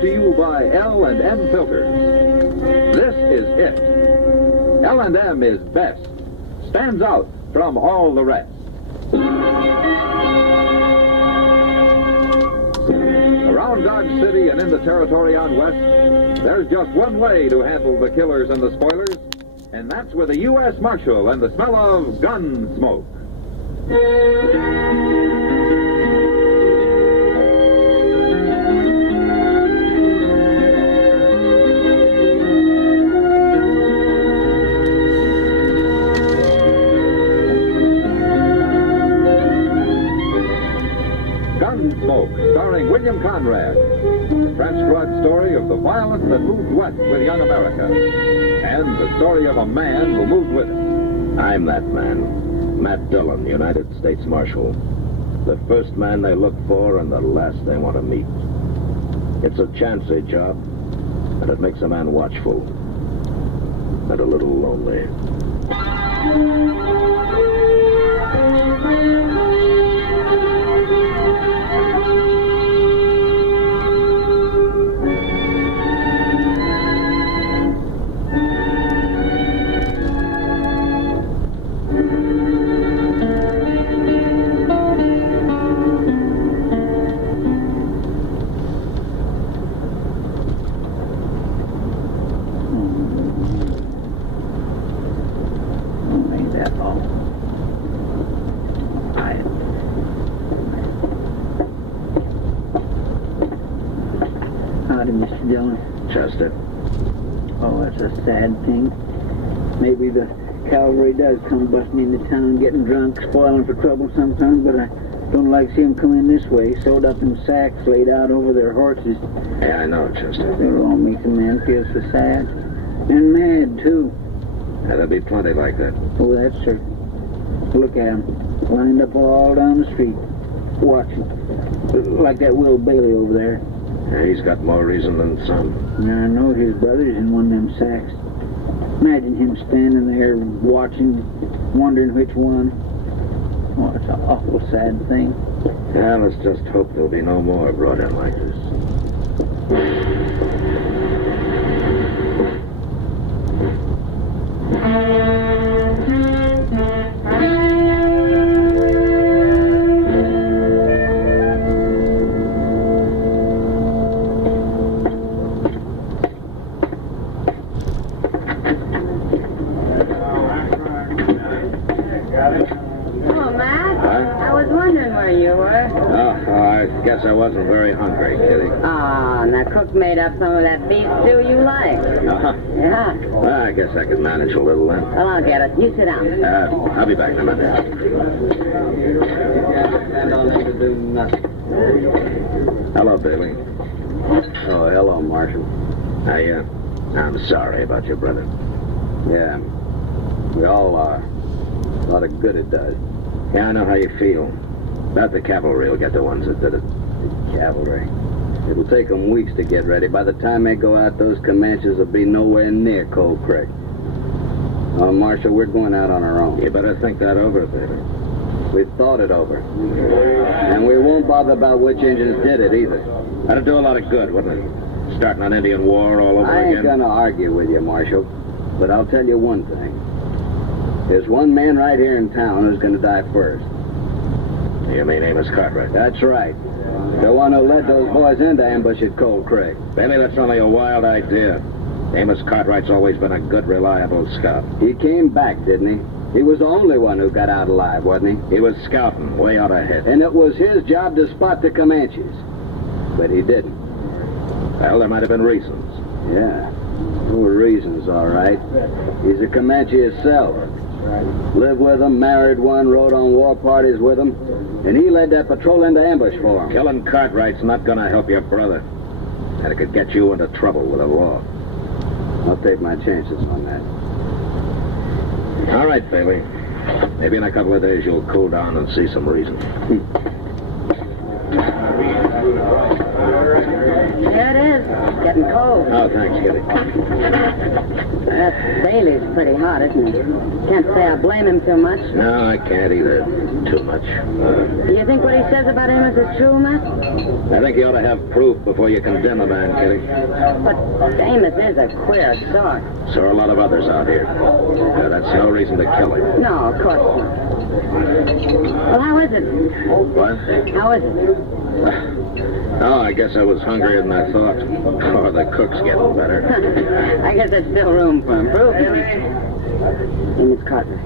Brought to you by L&M Filters. This is it. L&M is best. Stands out from all the rest. Around Dodge City and in the territory on west, there's just one way to handle the killers and the spoilers, and that's with a U.S. Marshal and the smell of gun smoke. Gunsmoke, starring William Conrad. The transcribed story of the violence that moved west with young America. And the story of a man who moved with it. I'm that man. Matt Dillon, United States Marshal. The first man they look for and the last they want to meet. It's a chancy job, and it makes a man watchful. And a little lonely. Howdy, Mr. Dillon. Chester. Oh, that's a sad thing. Maybe the cavalry does come busting into town, getting drunk, spoiling for trouble sometimes, but I don't like to see them come in this way, sewed up in sacks, laid out over their horses. Yeah, I know, Chester. It'll all make the man feel so sad. And mad, too. Yeah, there'll be plenty like that. Oh, that's certain. Look at them, lined up all down the street, watching. Like that Will Bailey over there. Yeah, he's got more reason than some. Yeah, I know his brother's in one of them sacks. Imagine him standing there watching, wondering which one. Oh, it's an awful sad thing. Yeah, let's just hope there'll be no more brought in like this. Oh, Matt. I was wondering where you were. Oh, I guess I wasn't very hungry, Kitty. Ah, and the cook made up some of that beef stew you like. Uh-huh. Yeah. Well, I guess I can manage a little then. Well, I'll get it. You sit down. I'll be back in a minute. Hello, Bailey. Oh, hello, Marshal. I'm sorry about your brother. Yeah, we all are. A lot of good it does. Yeah, I know how you feel. About the cavalry will get the ones that did it. The cavalry. It'll take them weeks to get ready. By the time they go out, those Comanches will be nowhere near Cold Creek. Oh, Marshal, we're going out on our own. You better think that over, Bailey. We've thought it over. And we won't bother about which Indians did it, either. That'd do a lot of good, wouldn't it? Starting an Indian war all over I ain't again. gonna argue with you, Marshal. But I'll tell you one thing. There's one man right here in town who's gonna die first. You mean Amos Cartwright? That's right. The one who led those boys into ambush at Cold Creek. Bailey, that's only a wild idea. Amos Cartwright's always been a good, reliable scout. He came back, didn't he? He was the only one who got out alive, wasn't he? He was scouting way out ahead. And it was his job to spot the Comanches. But he didn't. Well, there might have been reasons. Yeah. There were reasons, all right. He's a Comanche himself. Lived with them, married one, rode on war parties with them, and he led that patrol into ambush for him. Killing Cartwright's not gonna help your brother. And it could get you into trouble with the law. I'll take my chances on that. All right, Bailey. Maybe in a couple of days you'll cool down and see some reason. Here it is. Getting cold. Oh, thanks, Kitty. That Bailey's pretty hot, isn't he? Can't say I blame him too much. No, I can't either. Too much. Do you think what he says about Amos is true, Matt? I think you ought to have proof before you condemn a man, Kitty. But Amos is a queer sort. So are a lot of others out here. That's no reason to kill him. No, of course not. Well, how is it? What? How is it? Oh, I guess I was hungrier than I thought. Oh, the cook's getting better. I guess there's still room for improvement. Amos Carter.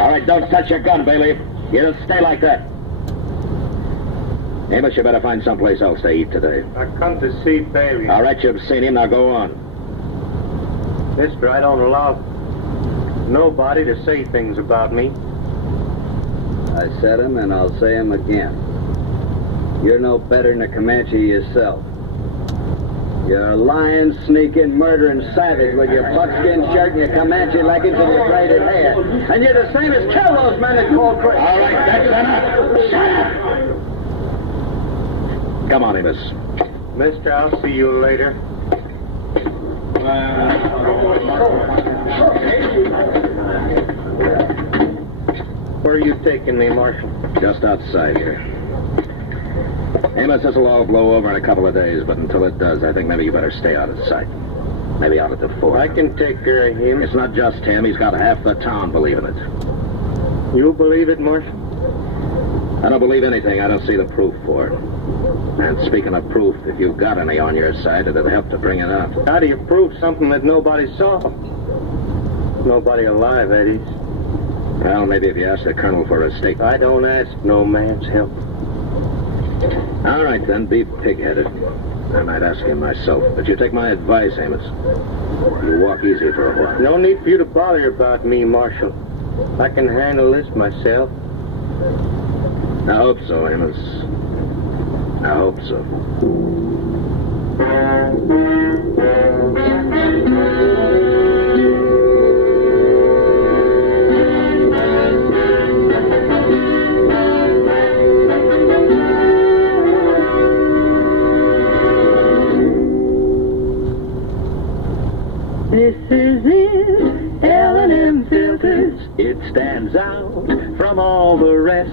All right, don't touch your gun, Bailey. You just stay like that. Amos, you better find someplace else to eat today. I come to see Bailey. All right, you've seen him. Now go on. Mister, I don't allow nobody to say things about me. I said 'em and I'll say 'em again. You're no better than a Comanche yourself. You're a lying, sneaking, murdering savage with your buckskin shirt and your Comanche leggings and your braided hair. And you're the same as kill those men at Cold Creek. All right, that's enough. Shut up. Come on, Amos. Mister, I'll see you later. Where are you taking me, Marshal? Just outside here. Amos, this'll all blow over in a couple of days, but until it does, I think maybe you better stay out of sight. Maybe out at the fort. I can take care of him. It's not just him. He's got half the town believing it. You believe it, Marshal? I don't believe anything I don't see the proof for. And speaking of proof, if you've got any on your side, it'd help to bring it out. How do you prove something that nobody saw? Nobody alive, Eddie. Well, maybe if you ask the colonel for a statement. I don't ask no man's help. All right, then, be pig-headed. I might ask him myself, but you take my advice, Amos. You walk easy for a while. No need for you to bother about me, Marshal. I can handle this myself. I hope so, Amos. I hope so. This is it, L&M Filters. It stands out from all the rest.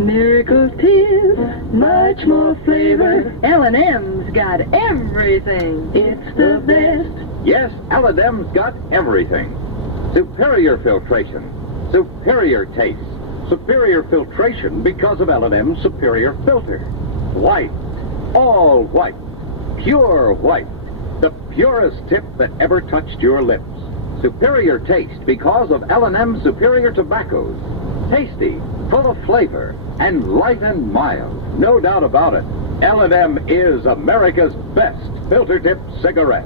Miracle Tears, much more flavor. L&M's got everything. It's the best. Yes, L&M's got everything. Superior filtration, superior taste, superior filtration because of L&M's superior filter. White, all white, pure white, the purest tip that ever touched your lips. Superior taste because of L&M's superior tobaccos. Tasty, full of flavor, and light and mild. No doubt about it. L&M is America's best filter tip cigarette.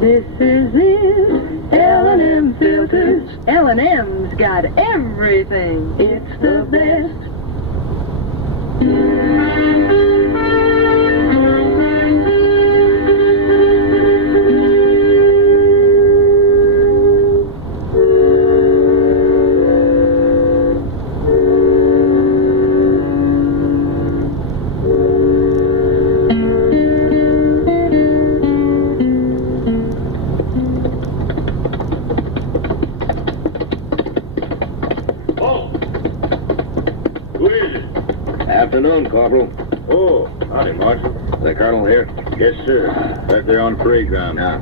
This is it, L&M Filters. L&M's got everything. It's the best. Afternoon, Corporal. Oh, howdy, Marshal. The colonel here? Yes, sir. Right there on parade ground. Yeah.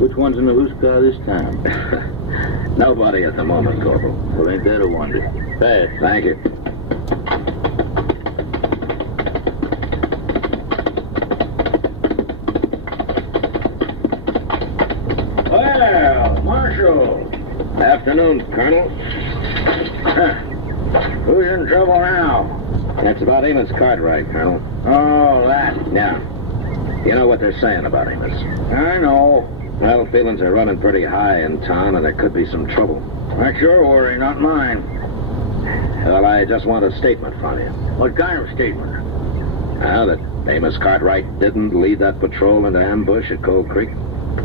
Which one's in the loose car this time? Nobody at the moment, Corporal. Well, ain't that a wonder? Pass. Thank you. Well, Marshal. Afternoon, Colonel. Who's in trouble now? That's about Amos Cartwright, Colonel. Oh, that. Yeah. You know what they're saying about Amos. I know. Well, feelings are running pretty high in town, and there could be some trouble. That's your worry, not mine. Well, I just want a statement from you. What kind of statement? Now that Amos Cartwright didn't lead that patrol into ambush at Cold Creek.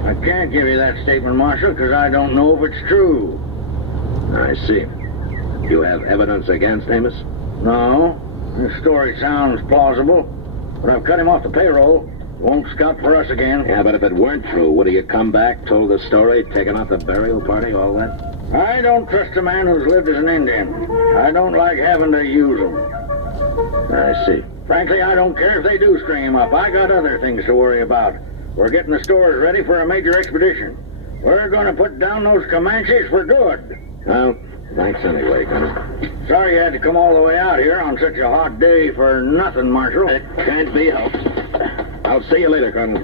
I can't give you that statement, Marshal, because I don't know if it's true. I see. You have evidence against Amos? No. This story sounds plausible, but I've cut him off the payroll. Won't scout for us again. Yeah, but if it weren't true, would he have come back, told the story, taken out the burial party, all that? I don't trust a man who's lived as an Indian. I don't like having to use him. I see. Frankly, I don't care if they do string him up. I got other things to worry about. We're getting the stores ready for a major expedition. We're going to put down those Comanches for good. Well, thanks anyway, Colonel. Sorry you had to come all the way out here on such a hot day for nothing, Marshal. It can't be helped. I'll see you later, Colonel.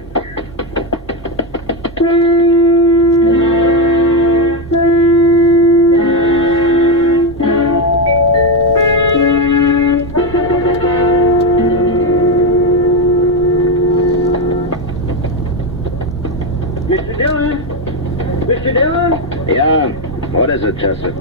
Mr. Dillon? Mr. Dillon? Yeah? What is it, Chester?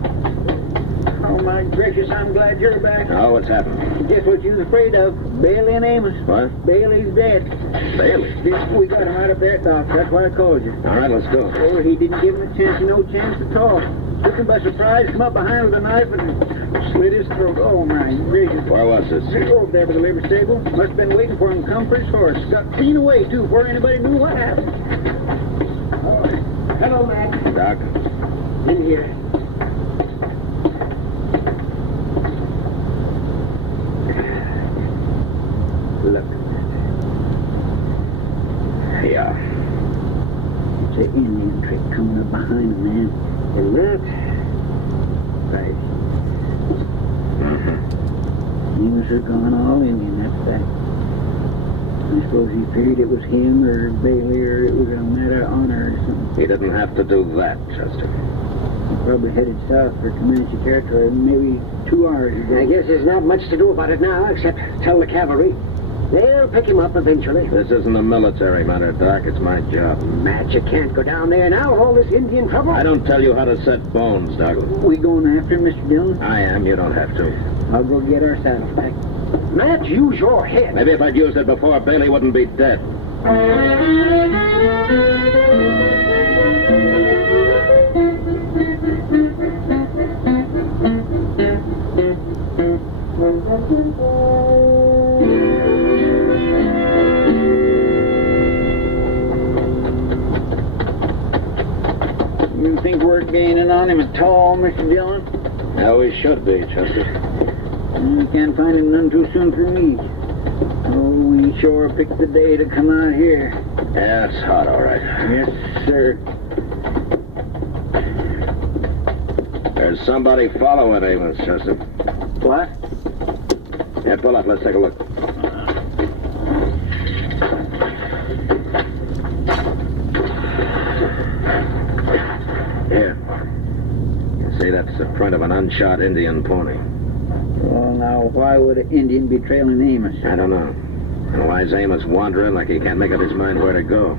Oh, my gracious, I'm glad you're back. Oh, what's happened? Just what you was afraid of. Bailey and Amos. What? Bailey's dead. Bailey? We got him out up there at the office. That's why I called you. All right, let's go. Oh, he didn't give him a chance, no chance to talk. Took him by surprise, come up behind with a knife and slit his throat. Oh, my gracious. Where was this? Over there by the livery stable. Must have been waiting for him to come for his horse. Got clean away, too, before anybody knew what happened. Oh, hello, Mac. Doc? In here. Look. Yeah. It's an Indian trick coming up behind him, man. Isn't it? Right. Mm-hmm. He must have gone all Indian, that's that. I suppose he figured it was him or Bailey or it was a matter of honor or something. He didn't have to do that, Chester. He probably headed south for Comanche territory maybe 2 hours ago. I guess there's not much to do about it now, except tell the cavalry. They'll pick him up eventually. This isn't a military matter, Doc. It's my job. Matt, you can't go down there now with all this Indian trouble. I don't tell you how to set bones, Doc. We going after him, Mr. Dillon? I am. You don't have to. I'll go get our saddles back. Matt, use your head. Maybe if I'd used it before, Bailey wouldn't be dead. You think we're gaining on him at all, Mr. Dillon? Now we should be, Chester. You can't find him none too soon for me. Oh, we sure picked the day to come out here. Yeah, it's hot, all right. Yes, sir. There's somebody following Amos, Chester. What? Yeah, pull up. Let's take a look. Here. You see, that's the print of an unshot Indian pony. Well, now, why would an Indian be trailing Amos? I don't know. And why's Amos wandering like he can't make up his mind where to go?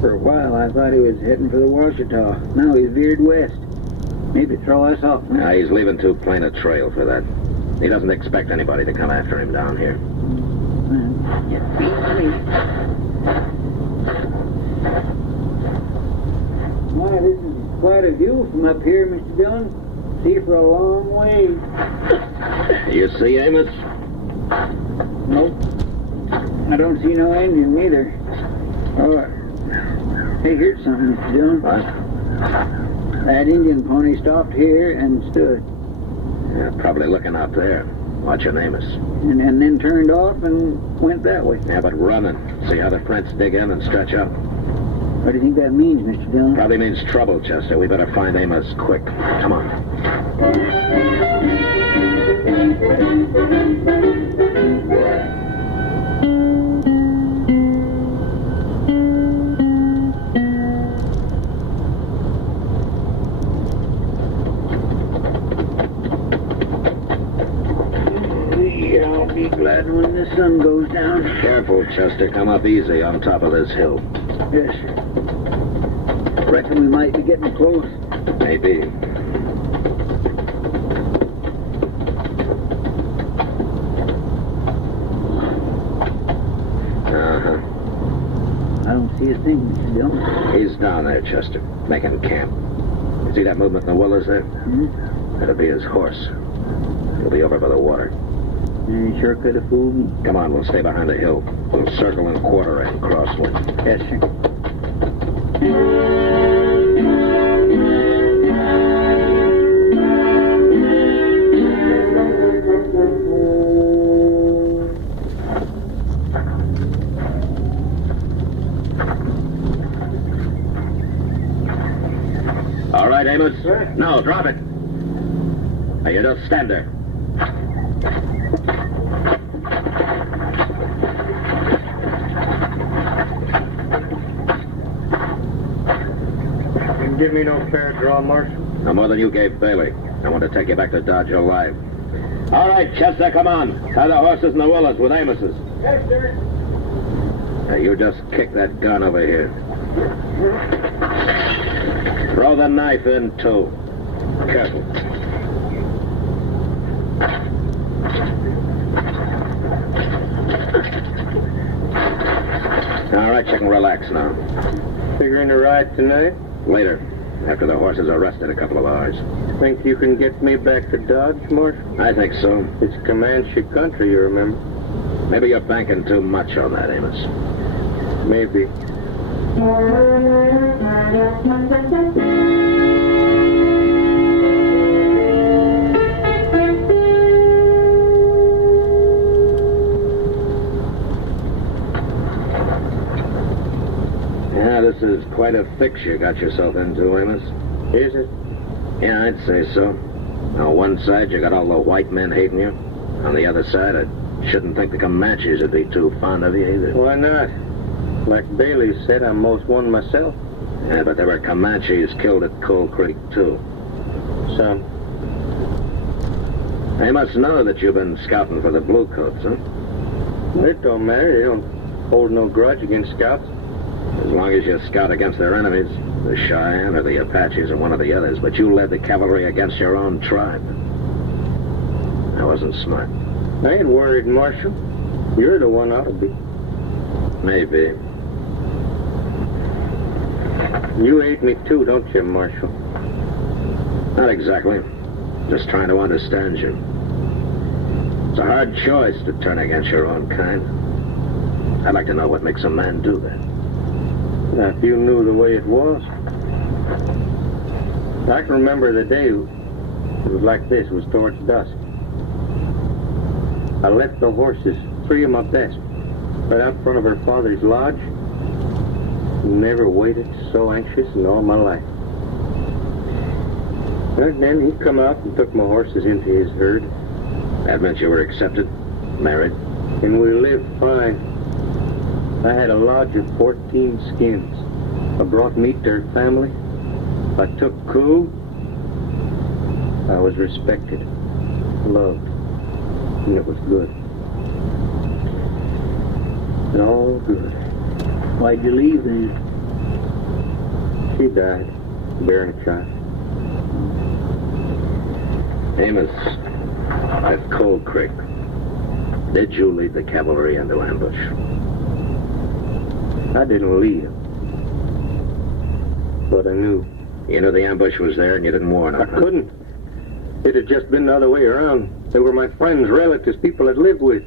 For a while, I thought he was heading for the Washita. Now he's veered west. Maybe throw us off. Huh? Nah, he's leaving too plain a trail for that. He doesn't expect anybody to come after him down here. It beats me. Why, this is quite a view from up here, Mr. Dillon. See for a long way. You see Amos? Nope. I don't see no Indian either. Oh, hey, here's something, Mr. Dillon. What? That Indian pony stopped here and stood. Yeah, probably looking out there, watching Amos. And then turned off and went that way. Yeah, but running. See how the prints dig in and stretch up? What do you think that means, Mr. Dillon? Probably means trouble, Chester. We better find Amos quick. Come on. I'll be glad when the sun goes down. Careful, Chester. Come up easy on top of this hill. Yes. Reckon we might be getting close. Maybe. Uh-huh. I don't see a thing, Mr. Dillon. He's down there, Chester, making camp. You see that movement in the willows there? Hmm? That'll be his horse. He'll be over by the water. You sure could have fooled me. Come on, we'll stay behind the hill. We'll circle in quarter and crosswind. Yes, sir. All right, Amos. No, drop it. Now, you just stand there. You give me no fair draw, Marshal. No more than you gave Bailey. I want to take you back to Dodge alive. All right, Chester, come on. Tie the horses and the willows with Amos's. Yes, sir. Now, you just kick that gun over here. Throw the knife in, too. Careful. All right, you can relax now. Figuring to ride tonight? Later, after the horses are rested a couple of hours. Think you can get me back to Dodge, Marshal? I think so. It's Comanche country, you remember? Maybe you're banking too much on that, Amos. Maybe. Yeah, this is quite a fix you got yourself into, Amos. Is it? Yeah, I'd say so. On one side, you got all the white men hating you. On the other side, I shouldn't think the Comanches would be too fond of you either. Why not? Like Bailey said, I'm most one myself. Yeah, but there were Comanches killed at Cold Creek, too. Some. They must know that you've been scouting for the Bluecoats, huh? It don't matter. They don't hold no grudge against scouts. As long as you scout against their enemies, the Cheyenne or the Apaches or one of the others, but you led the cavalry against your own tribe. That wasn't smart. I ain't worried, Marshal. You're the one ought to be. Maybe. You hate me too, don't you, Marshal? Not exactly. Just trying to understand you. It's a hard choice to turn against your own kind. I'd like to know what makes a man do that. Now, if you knew the way it was. I can remember the day it was like this. It was towards dusk. I left the horses, 3 of my best, right out in front of her father's lodge. Never waited so anxious in all my life. And then he come out and took my horses into his herd. That meant you were accepted, married. And we lived fine. I had a lodge of 14 skins. I brought meat to her family. I took coup. I was respected, loved, and it was good. All good. Why'd you leave then? She died, bearing a child. Amos, at Cold Creek, did you lead the cavalry into ambush? I didn't lead him, but I knew. You knew the ambush was there and you didn't warn them. I couldn't. It had just been the other way around. They were my friends, relatives, people I'd lived with.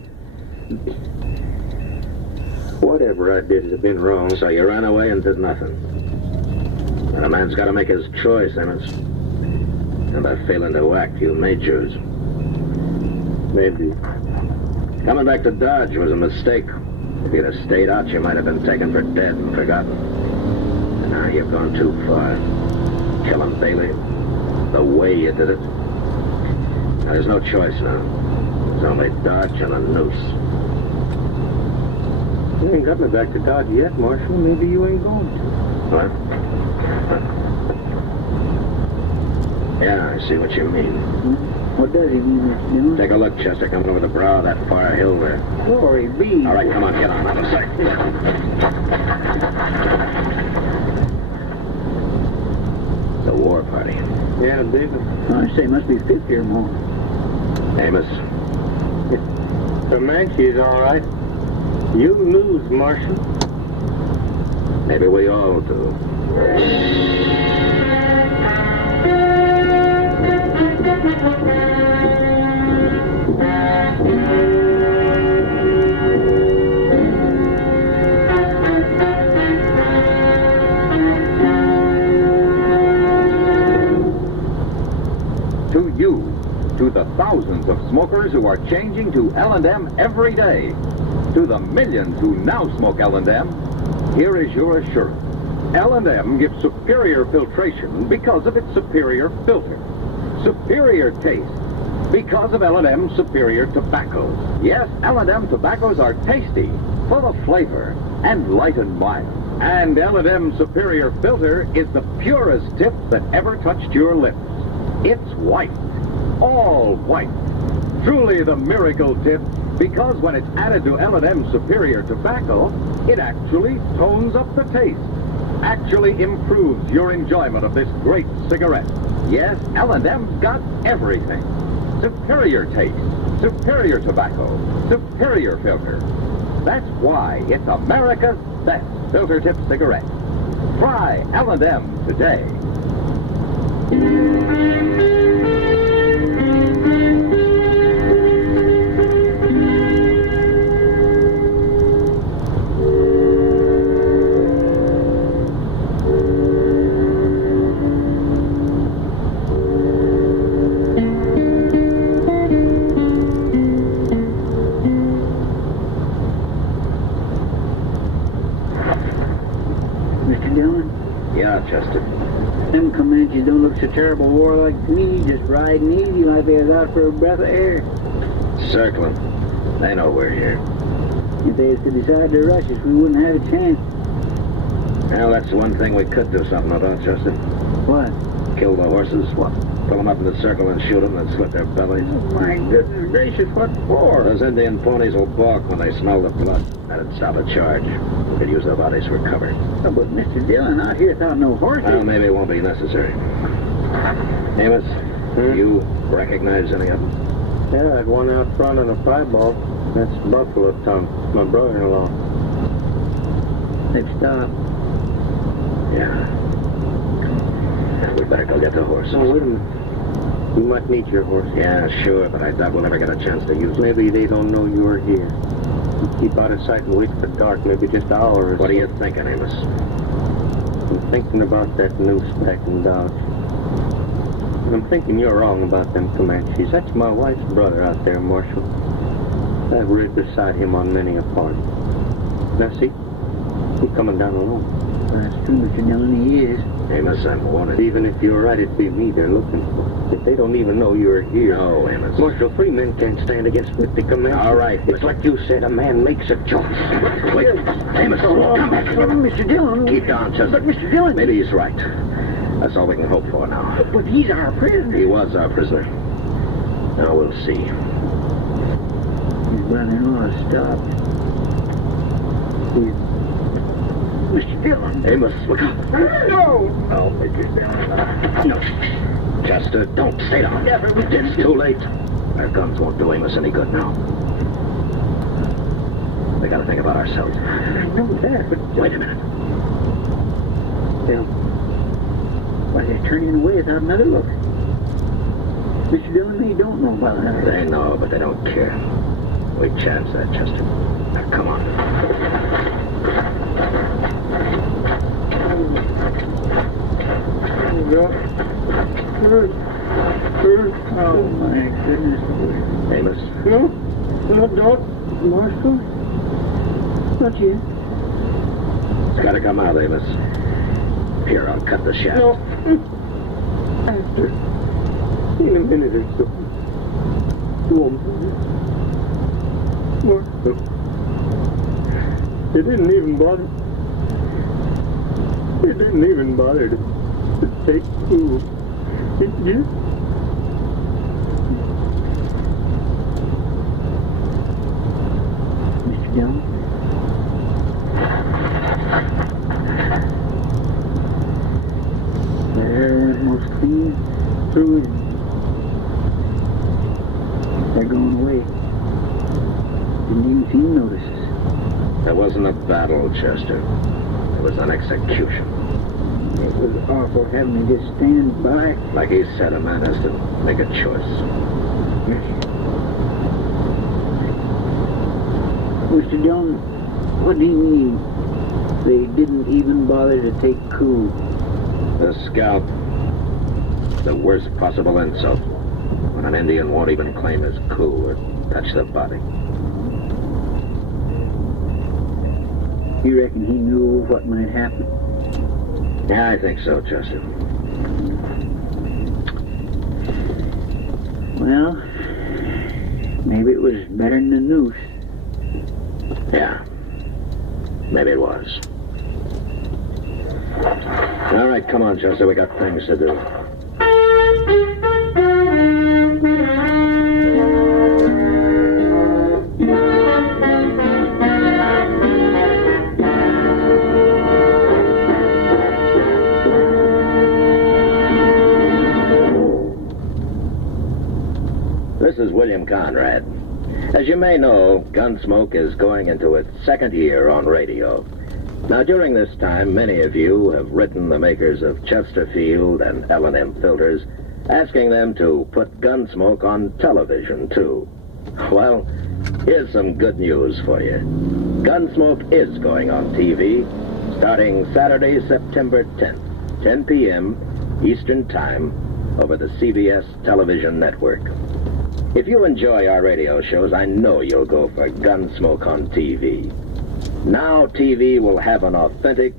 Whatever I did had been wrong. So you ran away and did nothing. And a man's got to make his choice, Amos. And by failing to act, you made yours. Maybe. Coming back to Dodge was a mistake. If you'd have stayed out, you might have been taken for dead and forgotten. And now you've gone too far. Killing Bailey. The way you did it. Now, there's no choice now. There's only Dodge and a noose. You ain't got me back to Dodge yet, Marshal. Maybe you ain't going to. What? Yeah, I see what you mean. What does he mean, Mr. Dillon? Take a look, Chester, coming over the brow of that far hill there. Glory be. All right, come on, get on. Out of sight. The war party. Yeah, baby. I say, must be 50 or more. Amos, Comanche's all right. You lose, Marshal. maybe we all do. To you, to the thousands of smokers who are changing to L&M every day, to the millions who now smoke L&M, here is your assurance. L&M gives superior filtration because of its superior filter. Superior taste because of L&M superior tobaccos. Yes, L&M tobaccos are tasty, full of flavor, and light and mild. And L&M superior filter is the purest tip that ever touched your lips. It's white, all white. Truly the miracle tip, because when it's added to L&M superior tobacco, it actually tones up the taste, actually improves your enjoyment of this great cigarette. Yes, L&M's got everything. Superior taste, superior tobacco, superior filter. That's why it's America's best filter tip cigarette. Try L&M today. Mr. Dillon, Yeah, Chester. them Comanches don't look so terrible warlike to me, just riding easy like they was out for a breath of air. Circling. They know we're here. If they was to decide to rush us, we wouldn't have a chance. Well, that's one thing we could do something about, Chester. What? Kill the horses. What? Pull them up in the circle and shoot them, then slit their bellies. My goodness gracious, what for? Those Indian ponies will balk when they smell the blood. That'd stop a charge. We could use their bodies for cover. Oh, but Mr. Dillon, out here without no horses. Well, maybe it won't be necessary. Amos, you recognize any of them? Yeah, I had one out front on a piebald. That's Buffalo Tom, my brother-in-law. They've stopped. Yeah. We better go get the horses. Oh, wait a minute. We might need your horse. Yeah, sure, but I doubt we'll ever get a chance to use them. Maybe they don't know you are here. Keep out of sight and wait for dark, maybe just an hour or so. What are you thinking, Amos? I'm thinking about that new spec in Dodge. And I'm thinking you're wrong about them Comanches. That's my wife's brother out there, Marshal. I've ridden beside him on many a party. Now see, he's coming down alone. Well, that's true, Mr. Dillon, he is. Amos, I'm warning you. Even if you're right, it'd be me they're looking for. If they don't even know you're here. No, Amos. Marshal, free men can't stand against 50 Comanches. All right, It's like you said, a man makes a choice. Wait. Amos, come back. Mr. Dillon. Keep down, Chester. But, Mr. Dillon. Maybe he's right. That's all we can hope for now. But he's our prisoner. He was our prisoner. Now we'll see. His brother-in-law stopped. Mr. Dillon. Amos, look out. No. No, Mr. Dillon. No. Chester, don't stay down. It's too late. Our guns won't do Amos any good now. We gotta think about ourselves. I know that, but... Wait a minute. Why, they're turning away without another look. Mr. Dillon, they don't know about that. They know, but they don't care. We chance that, Chester. Now, come on. Oh, my goodness. Amos, No, don't. Marshal? Not you. it's gotta come out, Amos. Here, I'll cut the shaft. No. After. In a minute or so. Go on. Marshal. It didn't even bother. It didn't even bother to take food. It just... Mr. Dillon? They're almost clean through it. They're going away. Didn't even seem to notice us. There wasn't a battle, Chester. It was an execution. It was awful having to just stand by. Like he said, a man has to make a choice. Mr. Dillon, what do you mean they didn't even bother to take coup? The scalp. The worst possible insult. when an Indian won't even claim his coup or touch the body. You reckon he knew what might happen? Yeah, I think so, Chester. Well, maybe it was better than the noose. Yeah, maybe it was. All right, come on, Chester. We got things to do. This is William Conrad. As you may know, Gunsmoke is going into its second year on radio. Now, during this time, many of you have written the makers of Chesterfield and L&M filters, asking them to put Gunsmoke on television, too. Well, here's some good news for you. Gunsmoke is going on TV, starting Saturday, September 10th, 10 p.m. Eastern Time, over the CBS television network. If you enjoy our radio shows, I know you'll go for Gunsmoke on TV. Now TV will have an authentic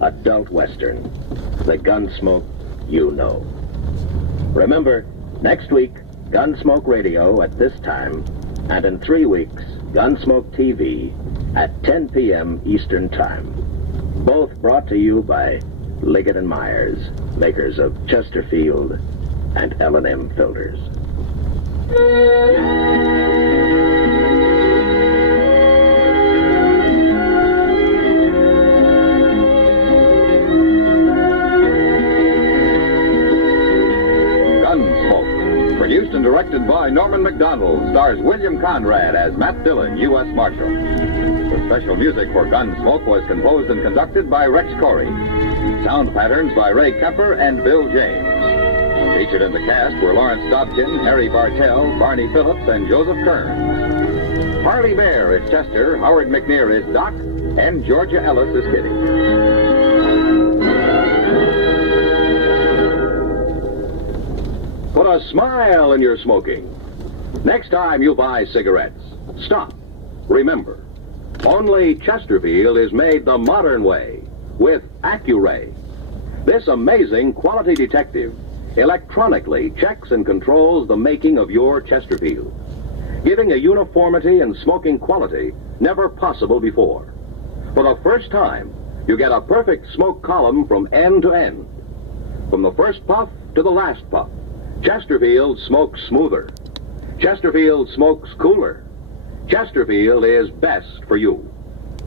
adult Western, the Gunsmoke you know. Remember, next week, Gunsmoke Radio at this time, and in 3 weeks, Gunsmoke TV at 10 p.m. Eastern Time. Both brought to you by Liggett & Myers, makers of Chesterfield and L&M filters. Gunsmoke, produced and directed by Norman McDonald, stars William Conrad as Matt Dillon, U.S. Marshal. The special music for Gunsmoke was composed and conducted by Rex Corey. Sound patterns by Ray Kemper and Bill James. Featured in the cast were Lawrence Dobkin, Harry Bartell, Barney Phillips, and Joseph Kearns. Harley Bear is Chester, Howard McNear is Doc, and Georgia Ellis is Kitty. Put a smile in your smoking. Next time you buy cigarettes, stop. Remember, only Chesterfield is made the modern way, with Accuray. This amazing quality detective electronically checks and controls the making of your Chesterfield, giving a uniformity and smoking quality never possible before. For the first time, you get a perfect smoke column from end to end. From the first puff to the last puff, Chesterfield smokes smoother. Chesterfield smokes cooler. Chesterfield is best for you.